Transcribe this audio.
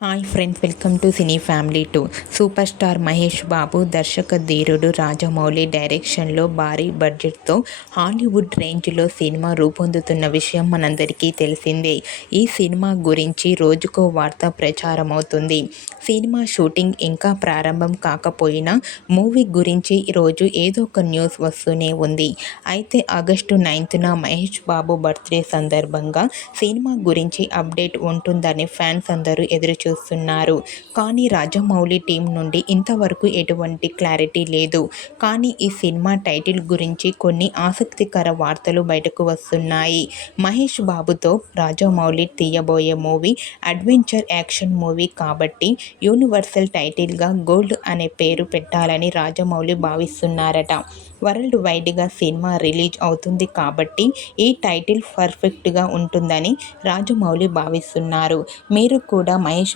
Hi friends welcome to cine family two. Super star Mahesh Babu దర్శక ధీరుడు రాజమౌళి డైరెక్షన్లో భారీ బడ్జెట్తో హాలీవుడ్ రేంజ్లో సినిమా రూపొందుతున్న విషయం మనందరికీ తెలిసిందే. ఈ సినిమా గురించి రోజుకో వార్త ప్రచారమవుతుంది. సినిమా షూటింగ్ ఇంకా ప్రారంభం కాకపోయినా మూవీ గురించి ఈరోజు ఏదో ఒక న్యూస్ వస్తూనే ఉంది. అయితే ఆగస్టు నైన్త్న మహేష్ బాబు బర్త్డే సందర్భంగా సినిమా గురించి అప్డేట్ ఉంటుందని ఫ్యాన్స్ అందరూ ఎదురు చూస్తున్నారు. కానీ రాజమౌళి టీం నుండి ఇంతవరకు ఎటువంటి క్లారిటీ లేదు. కానీ ఈ సినిమా టైటిల్ గురించి కొన్ని ఆసక్తికర వార్తలు బయటకు వస్తున్నాయి. మహేష్ బాబుతో రాజమౌళి తీయబోయే మూవీ అడ్వెంచర్ యాక్షన్ మూవీ కాబట్టి యూనివర్సల్ టైటిల్గా గోల్డ్ అనే పేరు పెట్టాలని రాజమౌళి భావిస్తున్నారట. వరల్డ్ వైడ్గా సినిమా రిలీజ్ అవుతుంది కాబట్టి ఈ టైటిల్ పర్ఫెక్ట్గా ఉంటుందని రాజమౌళి భావిస్తున్నారు. మీరు కూడా మహేష్